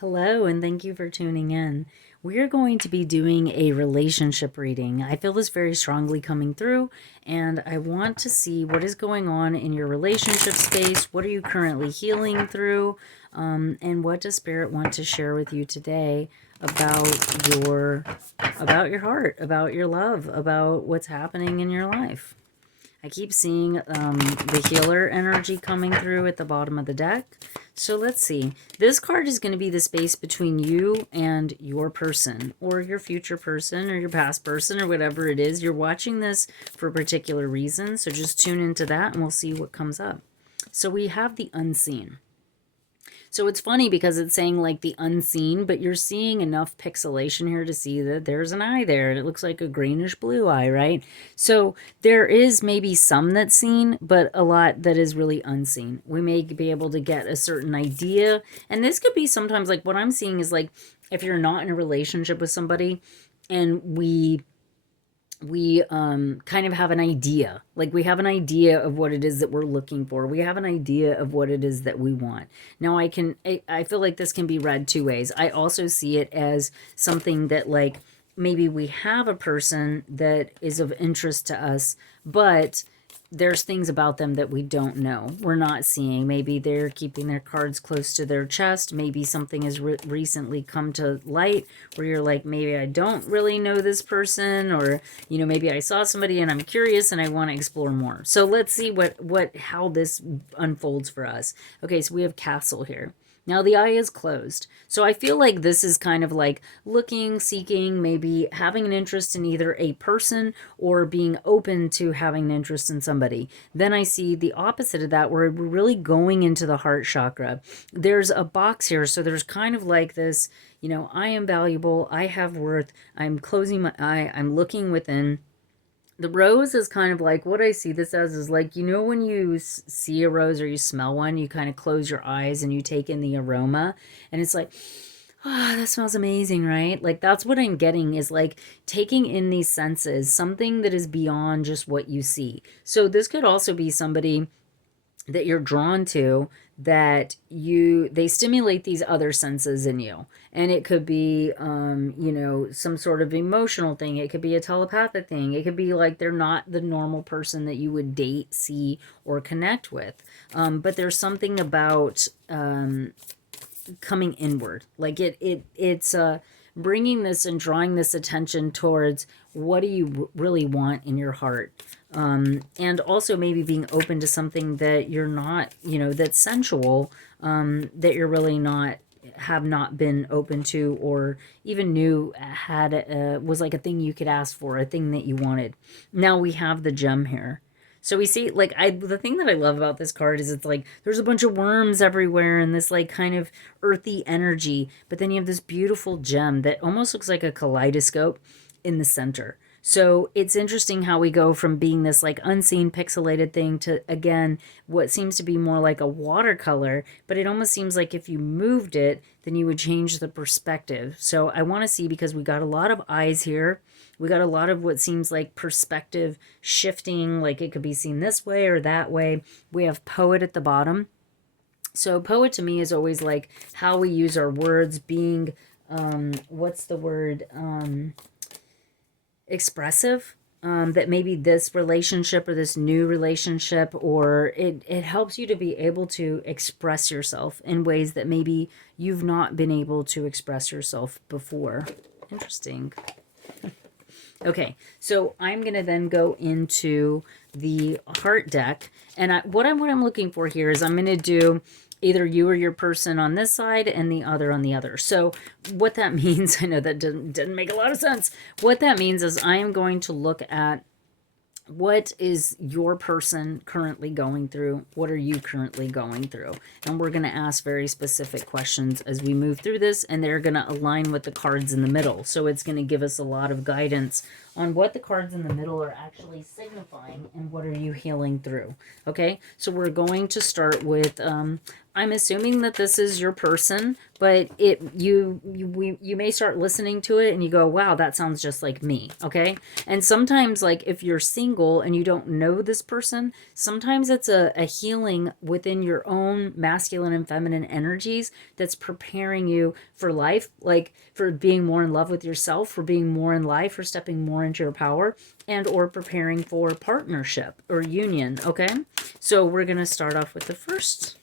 Hello, and thank you for tuning in. We are going to be doing a relationship reading. I feel this very strongly coming through, and I want to see what is going on in your relationship space. What are you currently healing through? And what does Spirit want to share with you today about your heart, about your love, about what's happening in your life? I keep seeing the healer energy coming through at the bottom of the deck. So let's see. This card is going to be the space between you and your person, or your future person, or your past person, or whatever it is. You're watching this for a particular reason, so just tune into that and we'll see what comes up. So we have the unseen. So it's funny because it's saying like the unseen, but you're seeing enough pixelation here to see that there's an eye there and it looks like a greenish blue eye, right? So there is maybe some that's seen, but a lot that is really unseen. We may be able to get a certain idea. And this could be sometimes like what I'm seeing is like if you're not in a relationship with somebody and we kind of have an idea, like we have an idea of what it is that we're looking for, we have an idea of what it is that we want. Now I feel like this can be read two ways. I also see it as something that like maybe we have a person that is of interest to us, but there's things about them that we don't know, we're not seeing. Maybe they're keeping their cards close to their chest. Maybe something has recently come to light where you're like, maybe I don't really know this person, or maybe I saw somebody and I'm curious and I want to explore more. So let's see how this unfolds for us. Okay, so we have castle here. Now the eye is closed. So I feel like this is kind of like looking, seeking, maybe having an interest in either a person or being open to having an interest in somebody. Then I see the opposite of that where we're really going into the heart chakra. There's a box here. So there's kind of like this, I am valuable, I have worth, I'm closing my eye, I'm looking within. The rose is kind of like what I see this as is like, when you see a rose or you smell one, you kind of close your eyes and you take in the aroma. And it's like, oh, that smells amazing, right? Like that's what I'm getting is like taking in these senses, something that is beyond just what you see. So this could also be somebody that you're drawn to, that they stimulate these other senses in you. And it could be some sort of emotional thing, it could be a telepathic thing, it could be like they're not the normal person that you would date, see, or connect with. But there's something about coming inward, like it's bringing this and drawing this attention towards what do you really want in your heart. And also maybe being open to something that you're not, that's sensual, that you're really not, have not been open to, or even knew was like a thing you could ask for, a thing that you wanted. Now we have the gem here. So we see, like, the thing that I love about this card is it's like there's a bunch of worms everywhere and this like kind of earthy energy, but then you have this beautiful gem that almost looks like a kaleidoscope in the center. So it's interesting how we go from being this like unseen pixelated thing to, again, what seems to be more like a watercolor, but it almost seems like if you moved it, then you would change the perspective. So I want to see, because we got a lot of eyes here. We got a lot of what seems like perspective shifting, like it could be seen this way or that way. We have poet at the bottom. So poet to me is always like how we use our words, being, what's the word? Expressive. That maybe this relationship or this new relationship, or it helps you to be able to express yourself in ways that maybe you've not been able to express yourself before. Interesting. Okay, so I'm going to then go into the heart deck. And what I'm looking for here is I'm going to do either you or your person on this side and the other on the other. So what that means, I know that didn't make a lot of sense. What that means is I am going to look at what is your person currently going through? What are you currently going through? And we're going to ask very specific questions as we move through this, and they're going to align with the cards in the middle. So it's going to give us a lot of guidance on what the cards in the middle are actually signifying and what are you healing through. Okay, so we're going to start with, I'm I'm assuming that this is your person, but you may start listening to it and you go, wow, that sounds just like me. Okay. And sometimes, like, if you're single and you don't know this person, sometimes it's a healing within your own masculine and feminine energies that's preparing you for life, like for being more in love with yourself, for being more in life, for stepping more into your power, and or preparing for partnership or union. Okay. So we're going to start off with the first.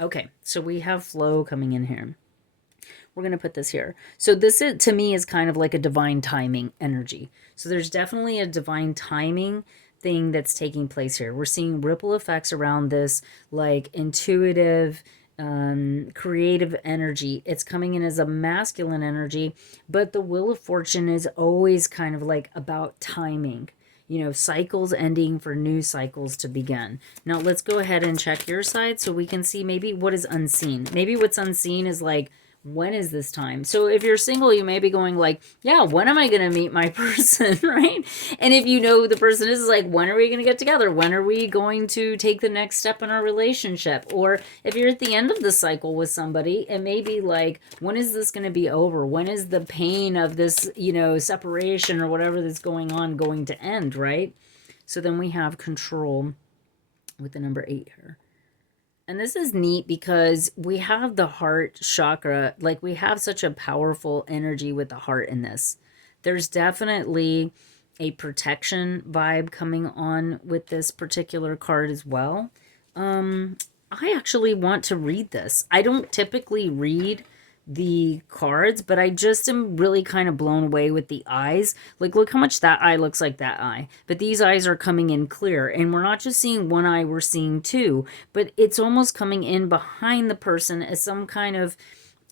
Okay, so we have flow coming in here. We're going to put this here. So this is, to me, is kind of like a divine timing energy. So there's definitely a divine timing thing that's taking place here. We're seeing ripple effects around this, like intuitive, creative energy. It's coming in as a masculine energy, but the wheel of fortune is always kind of like about timing. You know, cycles ending for new cycles to begin. Now let's go ahead and check your side so we can see maybe what is unseen. Maybe what's unseen is like, when is this time? So if you're single, you may be going like, yeah, when am I going to meet my person, right? And if you know who the person is like, when are we going to get together? When are we going to take the next step in our relationship? Or if you're at the end of the cycle with somebody, it may be like, when is this going to be over? When is the pain of this, you know, separation or whatever that's going on going to end, right? So then we have control with the number 8 here. And this is neat because we have the heart chakra, like we have such a powerful energy with the heart in this. There's definitely a protection vibe coming on with this particular card as well. I actually want to read this. I don't typically read the cards, but I just am really kind of blown away with the eyes. Like, look how much that eye looks like that eye. But these eyes are coming in clear. And we're not just seeing one eye, we're seeing two. But it's almost coming in behind the person as some kind of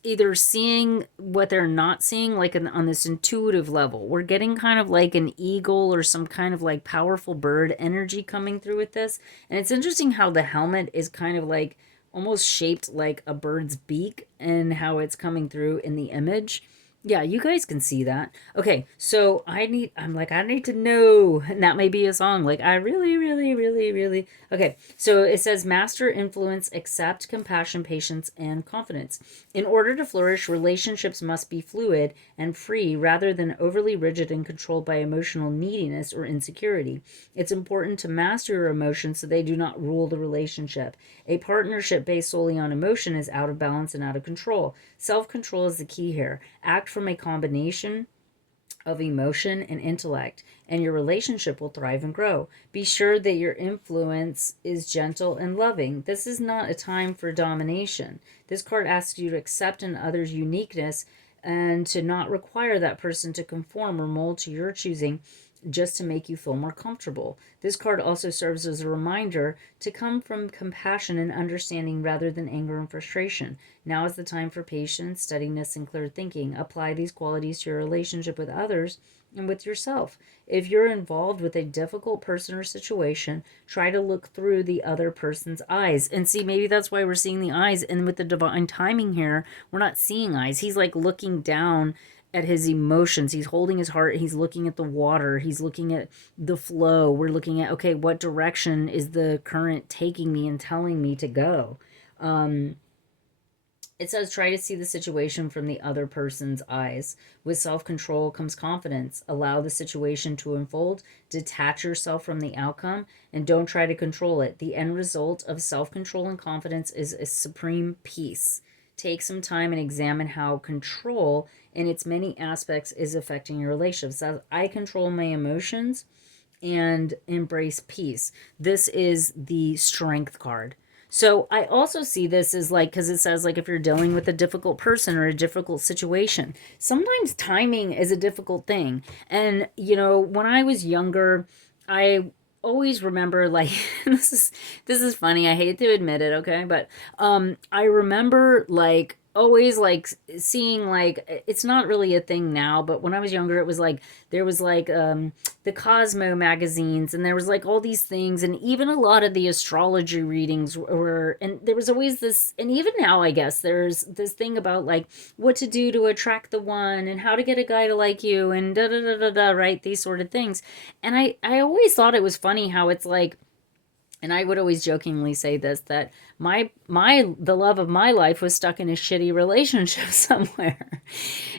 either seeing what they're not seeing, like on this intuitive level. We're getting kind of like an eagle or some kind of like powerful bird energy coming through with this. And it's interesting how the helmet is kind of like almost shaped like a bird's beak and how it's coming through in the image. Yeah, you guys can see that. Okay, so I need to know, and that may be a song. Like, I really, really, really, really. Okay, so it says master, influence, accept, compassion, patience, and confidence. In order to flourish, relationships must be fluid and free rather than overly rigid and controlled by emotional neediness or insecurity. It's important to master your emotions so they do not rule the relationship. A partnership based solely on emotion is out of balance and out of control. Self-control is the key here. Act from a combination of emotion and intellect, and your relationship will thrive and grow. Be sure that your influence is gentle and loving. This is not a time for domination. This card asks you to accept an other's uniqueness and to not require that person to conform or mold to your choosing just to make you feel more comfortable. This card also serves as a reminder to come from compassion and understanding rather than anger and frustration. Now is the time for patience, steadiness, and clear thinking. Apply these qualities to your relationship with others and with yourself. If you're involved with a difficult person or situation, try to look through the other person's eyes. And see, maybe that's why we're seeing the eyes. And with the divine timing here, we're not seeing eyes. He's like looking down at his emotions. He's holding his heart. He's looking at the water. He's looking at the flow. We're looking at, okay, what direction is the current taking me and telling me to go? It says, try to see the situation from the other person's eyes. With self-control comes confidence. Allow the situation to unfold. Detach yourself from the outcome and don't try to control it. The end result of self-control and confidence is a supreme peace. Take some time and examine how control in its many aspects is affecting your relationships. So I control my emotions and embrace peace. This is the strength card. So I also see this as like, because it says like if you're dealing with a difficult person or a difficult situation, sometimes timing is a difficult thing. And, you know, when I was younger, I always remember like this is funny. I hate to admit it, okay? But I remember like always like seeing like it's not really a thing now, but when I was younger it was like there was like the Cosmo magazines and there was like all these things, and even a lot of the astrology readings were, and there was always this, and even now I guess there's this thing about like what to do to attract the one and how to get a guy to like you and da da da da da, right, these sort of things. And I always thought it was funny how it's like And I would always jokingly say this, that the love of my life was stuck in a shitty relationship somewhere.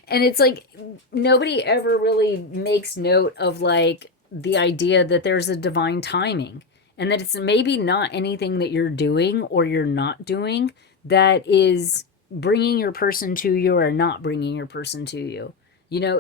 And it's like nobody ever really makes note of like the idea that there's a divine timing, and that it's maybe not anything that you're doing or you're not doing that is bringing your person to you or not bringing your person to you.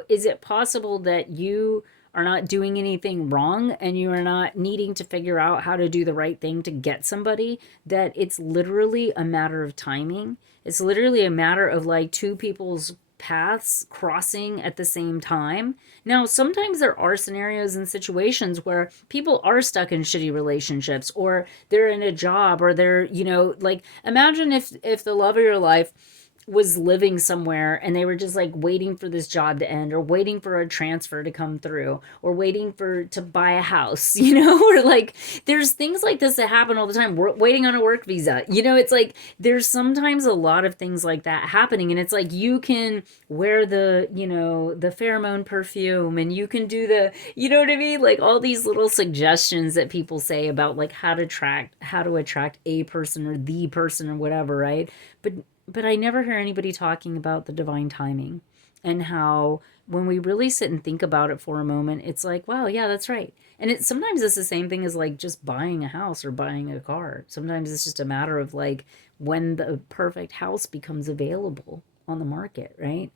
Is it possible that you are not doing anything wrong and you are not needing to figure out how to do the right thing to get somebody? That it's literally a matter of timing. It's literally a matter of like two people's paths crossing at the same time. Now, sometimes there are scenarios and situations where people are stuck in shitty relationships, or they're in a job, or they're, like imagine if the love of your life was living somewhere and they were just like waiting for this job to end, or waiting for a transfer to come through, or waiting for to buy a house, or like there's things like this that happen all the time. We're waiting on a work visa. It's like there's sometimes a lot of things like that happening, and it's like you can wear the pheromone perfume, and you can do the, you know what I mean, like all these little suggestions that people say about like how to attract a person or the person or whatever, right? But I never hear anybody talking about the divine timing, and how when we really sit and think about it for a moment, it's like, wow, yeah, that's right. And sometimes it's the same thing as like just buying a house or buying a car. Sometimes it's just a matter of like when the perfect house becomes available on the market, right?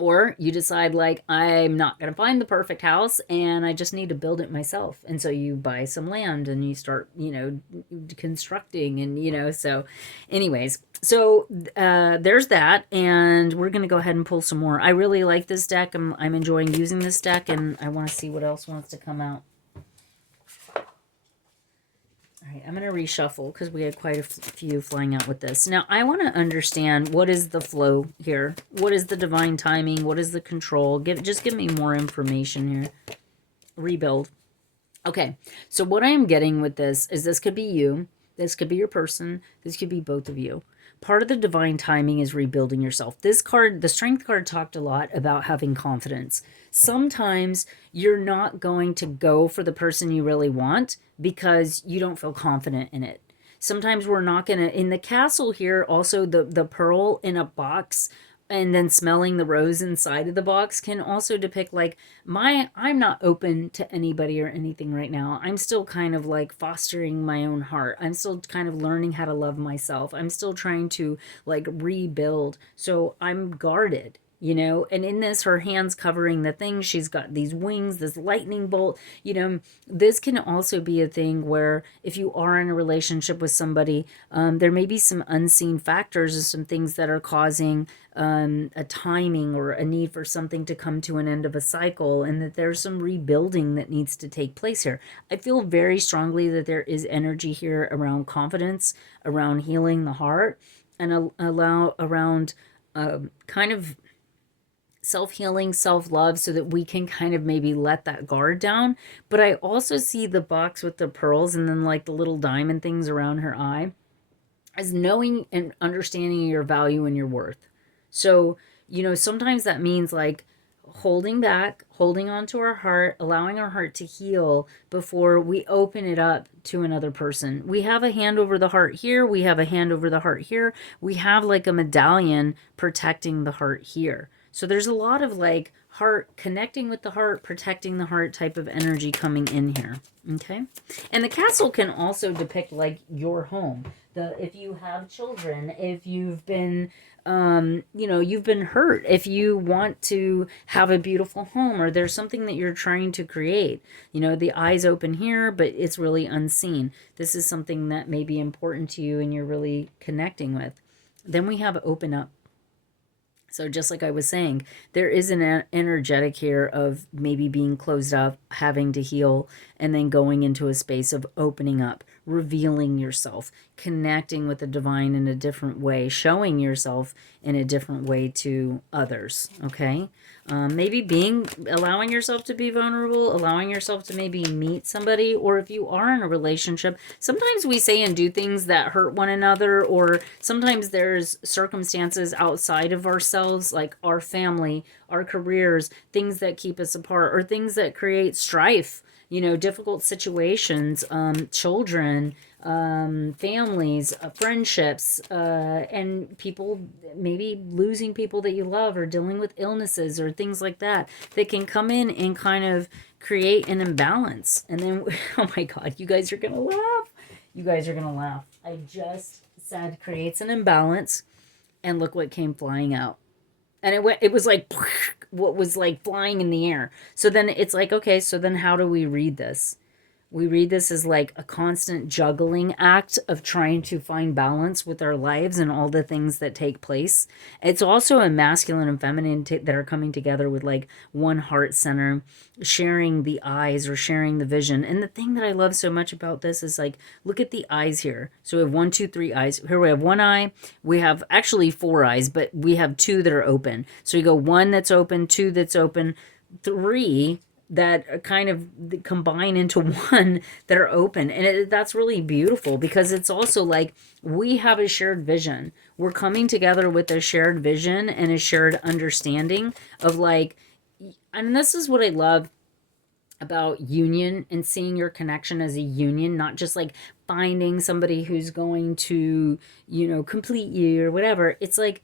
Or you decide like, I'm not going to find the perfect house and I just need to build it myself, and so you buy some land and you start constructing, and so anyways, so there's that, and we're going to go ahead and pull some more. I really like this deck. I'm enjoying using this deck, and I want to see what else wants to come out. All right, I'm going to reshuffle because we had quite a few flying out with this. Now, I want to understand, what is the flow here? What is the divine timing? What is the control? Just give me more information here. Rebuild. Okay, so what I am getting with this could be you. This could be your person. This could be both of you. Part of the divine timing is rebuilding yourself. This card, the Strength card, talked a lot about having confidence. Sometimes you're not going to go for the person you really want because you don't feel confident in it. Sometimes we're not going to, in the castle here, also the pearl in a box and then smelling the rose inside of the box can also depict like I'm not open to anybody or anything right now. I'm still kind of like fostering my own heart. I'm still kind of learning how to love myself. I'm still trying to like rebuild. So I'm guarded. And in this, her hands covering the thing, she's got these wings, this lightning bolt. This can also be a thing where if you are in a relationship with somebody, there may be some unseen factors and some things that are causing a timing or a need for something to come to an end of a cycle, and that there's some rebuilding that needs to take place here. I feel very strongly that there is energy here around confidence, around healing the heart, and around kind of self-healing, self-love, so that we can kind of maybe let that guard down. But I also see the box with the pearls and then like the little diamond things around her eye as knowing and understanding your value and your worth. So, sometimes that means like holding back, holding on to our heart, allowing our heart to heal before we open it up to another person. We have a hand over the heart here. We have a hand over the heart here. We have like a medallion protecting the heart here. So there's a lot of like heart, connecting with the heart, protecting the heart type of energy coming in here. Okay. And the castle can also depict like your home. If you have children, if you've been you've been hurt, if you want to have a beautiful home, or there's something that you're trying to create. The eyes open here, but it's really unseen. This is something that may be important to you and you're really connecting with. Then we have open up. So just like I was saying, there is an energetic here of maybe being closed up, having to heal, and then going into a space of opening up, revealing yourself, connecting with the divine in a different way, showing yourself in a different way to others, okay? Maybe allowing yourself to be vulnerable, allowing yourself to maybe meet somebody, or if you are in a relationship, sometimes we say and do things that hurt one another, or sometimes there's circumstances outside of ourselves, like our family, our careers, things that keep us apart, or things that create strife you know, difficult situations, children, families, friendships, and people maybe losing people that you love, or dealing with illnesses or things like that, that can come in and kind of create an imbalance. And then, oh my God, you guys are going to laugh. You guys are going to laugh. I just said creates an imbalance, and look what came flying out. And it was like what was like flying in the air. So then it's like, okay, so then how do we read this? We read this as like a constant juggling act of trying to find balance with our lives and all the things that take place. It's also a masculine and feminine that are coming together with like one heart center, sharing the eyes or sharing the vision. And the thing that I love so much about this is like, look at the eyes here. So we have 1, 2, 3 eyes. Here we have one eye. We have actually 4 eyes, but we have 2 that are open. So you go 1 that's open, 2 that's open, 3 that kind of combine into 1 that are open. And that's really beautiful, because it's also like we have a shared vision. We're coming together with a shared vision and a shared understanding of like, and this is what I love about union, and seeing your connection as a union, not just like finding somebody who's going to, you know, complete you or whatever. It's like,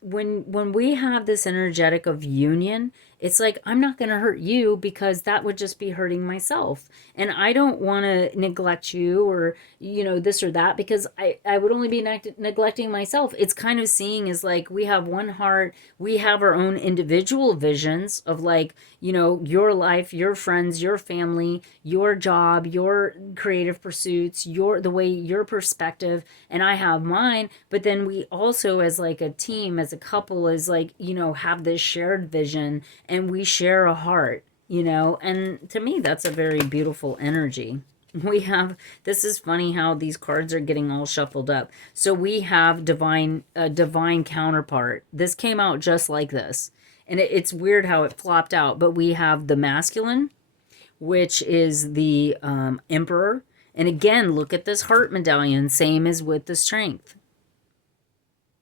when we have this energetic of union, it's like, I'm not going to hurt you, because that would just be hurting myself. And I don't want to neglect you, or, you know, this or that, because I would only be neglecting myself. It's kind of seeing as like, we have one heart, we have our own individual visions of like, you know, your life, your friends, your family, your job, your creative pursuits, the way, your perspective, and I have mine. But then we also, as like a team, as a couple, is like, you know, have this shared vision, and we share a heart, you know. And to me, that's a very beautiful energy. We have, this is funny how these cards are getting all shuffled up. So we have a divine counterpart. This came out just like this. And it's weird how it flopped out, but we have the masculine, which is the emperor. And again, look at this heart medallion, same as with the strength.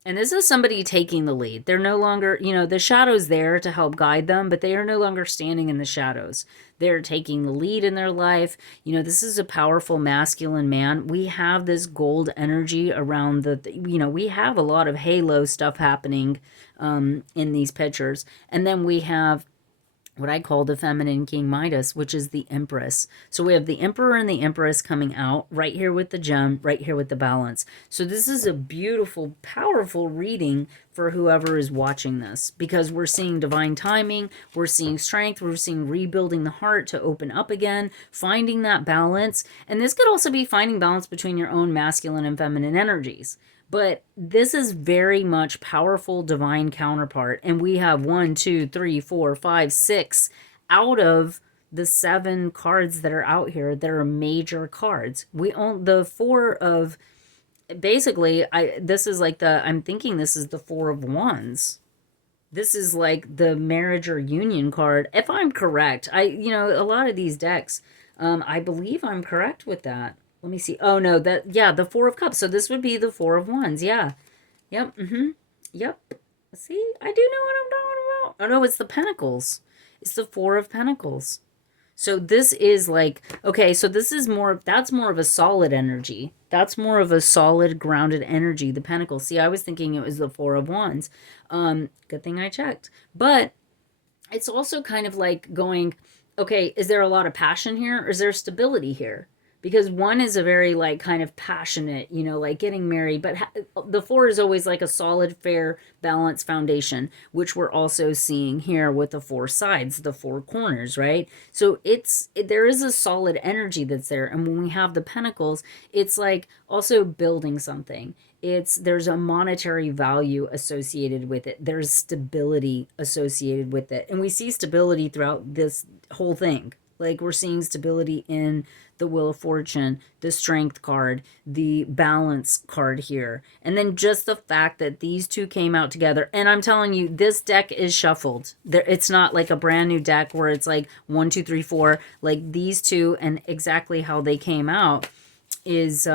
And this is somebody taking the lead. They're no longer, you know, the shadow's there to help guide them, but they are no longer standing in the shadows. They're taking the lead in their life. You know, this is a powerful masculine man. We have this gold energy around you know, we have a lot of halo stuff happening in these pictures. And then we have what I call the feminine King Midas, which is the Empress. So we have the Emperor and the Empress coming out right here with the gem, right here with the balance. So this is a beautiful, powerful reading for whoever is watching this, because we're seeing divine timing, we're seeing strength, we're seeing rebuilding the heart to open up again, finding that balance. And this could also be finding balance between your own masculine and feminine energies. But this is very much powerful divine counterpart. And we have 1, 2, 3, 4, 5, 6 out of the 7 cards that are out here that are major cards. We own the 4 of, basically, this is like I'm thinking this is the 4 of Wands. This is like the marriage or union card, if I'm correct. You know, a lot of these decks, I believe I'm correct with that. Let me see. Oh, no, yeah, the 4 of Cups. So this would be the 4 of Wands. Yeah. Yep. Yep. See, I do know what I'm talking about. Oh, no, it's the Pentacles. It's the 4 of Pentacles. So this is like, okay, so this is that's more of a solid energy. That's more of a solid, grounded energy, the Pentacles. See, I was thinking it was the 4 of Wands. Good thing I checked. But it's also kind of like going, okay, is there a lot of passion here, or is there stability here? Because 1 is a very like kind of passionate, you know, like getting married, but the 4 is always like a solid, fair, balanced foundation, which we're also seeing here with the 4 sides, the 4 corners, right? So there is a solid energy that's there. And when we have the Pentacles, it's like also building something. There's a monetary value associated with it. There's stability associated with it. And we see stability throughout this whole thing. Like we're seeing stability in the Wheel of Fortune, the Strength card, the Balance card here. And then just the fact that these 2 came out together. And I'm telling you, this deck is shuffled. It's not like a brand new deck where it's like 1, 2, 3, 4. Like these 2 and exactly how they came out is...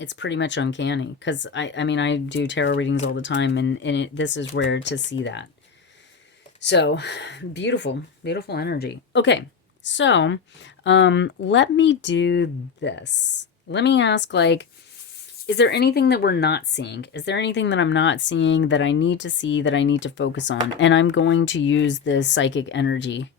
it's pretty much uncanny, because I mean, I do tarot readings all the time, and this is rare to see that. So beautiful, beautiful energy. Okay, So, let me do this. Let me ask, like, is there anything that we're not seeing? Is there anything that I'm not seeing that I need to see, that I need to focus on? And I'm going to use this Psychic Energy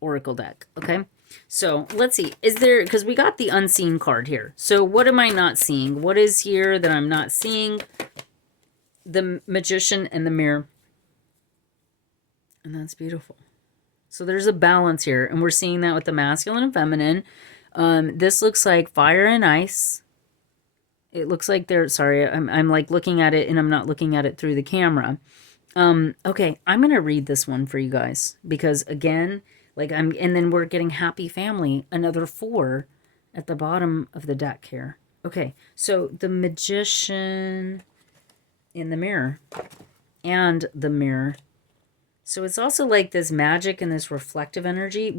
Oracle deck, okay? So let's see. Is there, because we got the unseen card here. So what am I not seeing? What is here that I'm not seeing? The Magician and the Mirror. And that's beautiful. So there's a balance here. And we're seeing that with the masculine and feminine. This looks like fire and ice. It looks like they're, sorry, I'm like looking at it and I'm not looking at it through the camera. Okay, I'm going to read this one for you guys because again, like and then we're getting happy family, another 4 at the bottom of the deck here. Okay, so the Magician in the Mirror and the Mirror. So it's also like this magic and this reflective energy.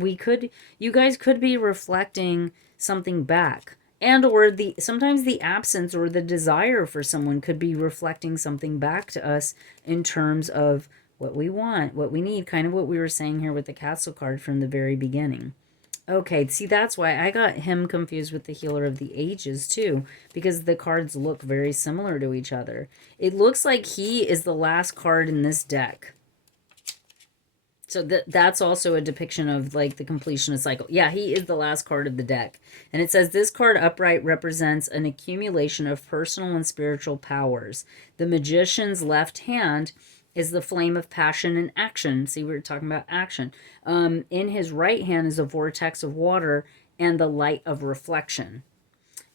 You guys could be reflecting something back. And or sometimes the absence or the desire for someone could be reflecting something back to us in terms of what we want, what we need, kind of what we were saying here with the Castle card from the very beginning. Okay, see, that's why I got him confused with the Healer of the Ages too, because the cards look very similar to each other. It looks like he is the last card in this deck. So that's also a depiction of like the completion of cycle. Yeah, he is the last card of the deck. And it says this card upright represents an accumulation of personal and spiritual powers. The Magician's left hand is the flame of passion and action. See, we were talking about action. In his right hand is a vortex of water and the light of reflection.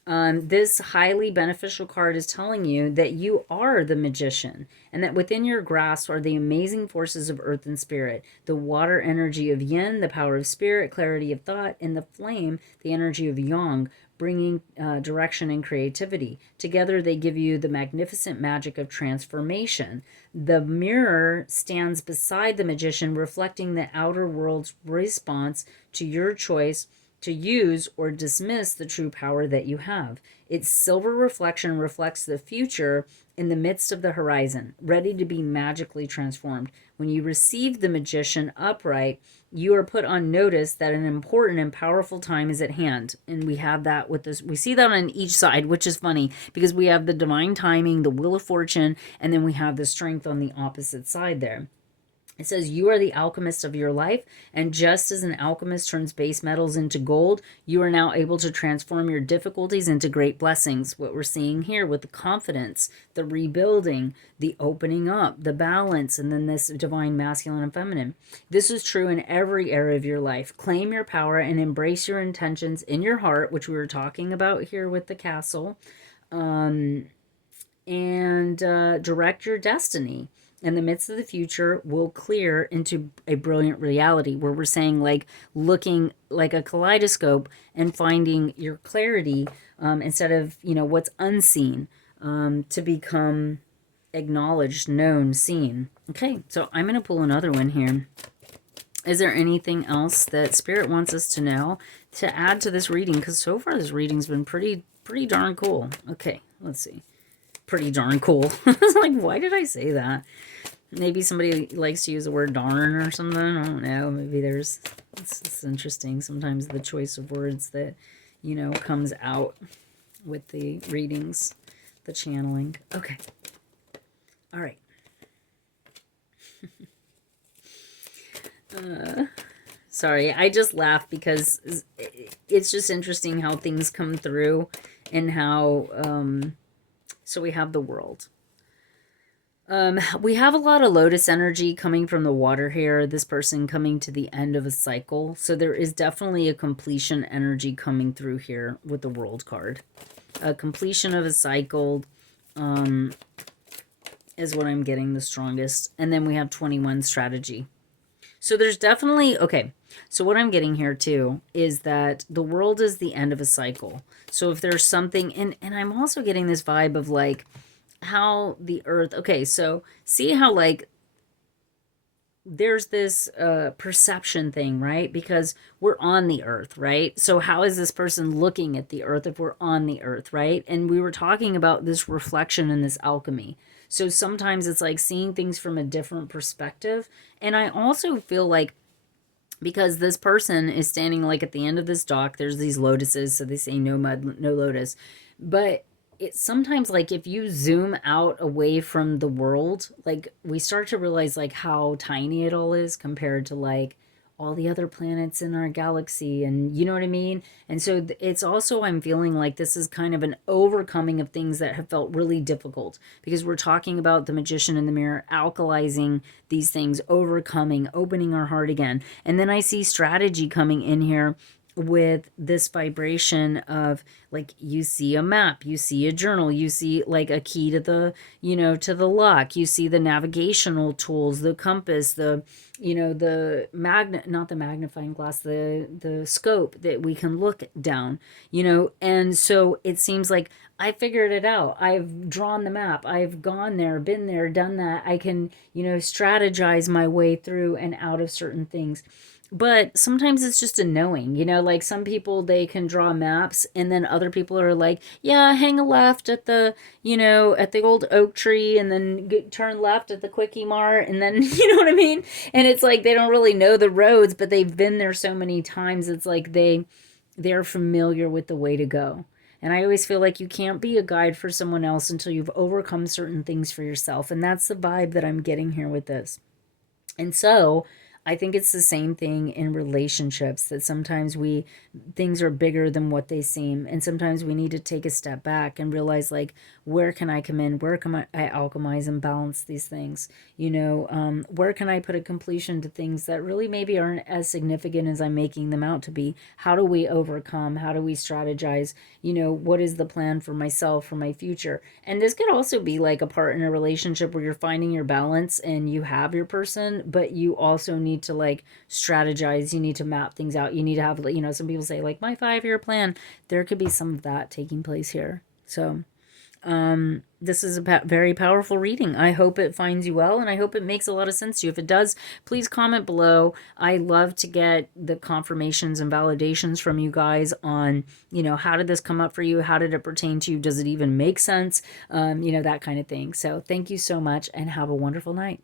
This highly beneficial card is telling you that you are the Magician and that within your grasp are the amazing forces of earth and spirit, the water energy of yin, the power of spirit, clarity of thought, and the flame, the energy of yang, bringing direction and creativity. Together, they give you the magnificent magic of transformation. The Mirror stands beside the Magician, reflecting the outer world's response to your choice to use or dismiss the true power that you have. Its silver reflection reflects the future in the midst of the horizon, ready to be magically transformed. When you receive the Magician upright, you are put on notice that an important and powerful time is at hand. And we have that with this. We see that on each side, which is funny because we have the divine timing, the wheel of fortune, and then we have the strength on the opposite side there. It says, you are the alchemist of your life, and just as an alchemist turns base metals into gold, you are now able to transform your difficulties into great blessings. What we're seeing here with the confidence, the rebuilding, the opening up, the balance, and then this divine masculine and feminine. This is true in every area of your life. Claim your power and embrace your intentions in your heart, which we were talking about here with the castle, and direct your destiny. In the midst of the future will clear into a brilliant reality where we're saying like looking like a kaleidoscope and finding your clarity instead of, what's unseen to become acknowledged, known, seen. Okay, so I'm going to pull another one here. Is there anything else that Spirit wants us to know to add to this reading? Because so far this reading's been pretty darn cool. Okay, let's see. Pretty darn cool. I was like, why did I say that? Maybe somebody likes to use the word darn or something. I don't know. Maybe it's interesting. Sometimes the choice of words that, comes out with the readings, the channeling. Okay. All right. Sorry, I just laugh because it's just interesting how things come through and how, so we have the world. We have a lot of lotus energy coming from the water here. This person coming to the end of a cycle. So there is definitely a completion energy coming through here with the world card. A completion of a cycle is what I'm getting the strongest. And then we have 21 strategy. So there's definitely, okay. So what I'm getting here too is that the world is the end of a cycle. So if there's something, and I'm also getting this vibe of like, how the earth, okay, so see how like there's this perception thing, right? Because we're on the earth, right? So how is this person looking at the earth if we're on the earth, right? And we were talking about this reflection and this alchemy. So sometimes it's like seeing things from a different perspective. And I also feel like because this person is standing like at the end of this dock. There's these lotuses, so they say no mud, no lotus. But it's sometimes like if you zoom out away from the world, like we start to realize like how tiny it all is compared to like all the other planets in our galaxy, and you know what I mean. And so it's also, I'm feeling like this is kind of an overcoming of things that have felt really difficult, because we're talking about the magician in the mirror alkalizing these things, overcoming, opening our heart again. And then I see strategy coming in here with this vibration of like, you see a map, you see a journal, you see like a key to the, to the lock, you see the navigational tools, the compass, the, the magnet, not the magnifying glass, the scope that we can look down, and so it seems like I figured it out. I've drawn the map. I've gone there, been there, done that. I can, strategize my way through and out of certain things. But sometimes it's just a knowing, like some people, they can draw maps, and then other people are like, yeah, hang a left at the, at the old oak tree, and then turn left at the Quickie Mart, and then, you know what I mean? And it's like they don't really know the roads, but they've been there so many times. It's like they're familiar with the way to go. And I always feel like you can't be a guide for someone else until you've overcome certain things for yourself. And that's the vibe that I'm getting here with this. And so I think it's the same thing in relationships, that sometimes things are bigger than what they seem. And sometimes we need to take a step back and realize, like, where can I come in? Where can I alchemize and balance these things? Where can I put a completion to things that really maybe aren't as significant as I'm making them out to be? How do we overcome? How do we strategize? What is the plan for myself, for my future? And this could also be like a part in a relationship where you're finding your balance and you have your person, but you also need to like strategize. You need to map things out. You need to have, some people say like my 5-year plan. There could be some of that taking place here. So this is a very powerful reading. I hope it finds you well, and I hope it makes a lot of sense to you. If it does, please comment below. I love to get the confirmations and validations from you guys on, how did this come up for you? How did it pertain to you? Does it even make sense? That kind of thing. So thank you so much, and have a wonderful night.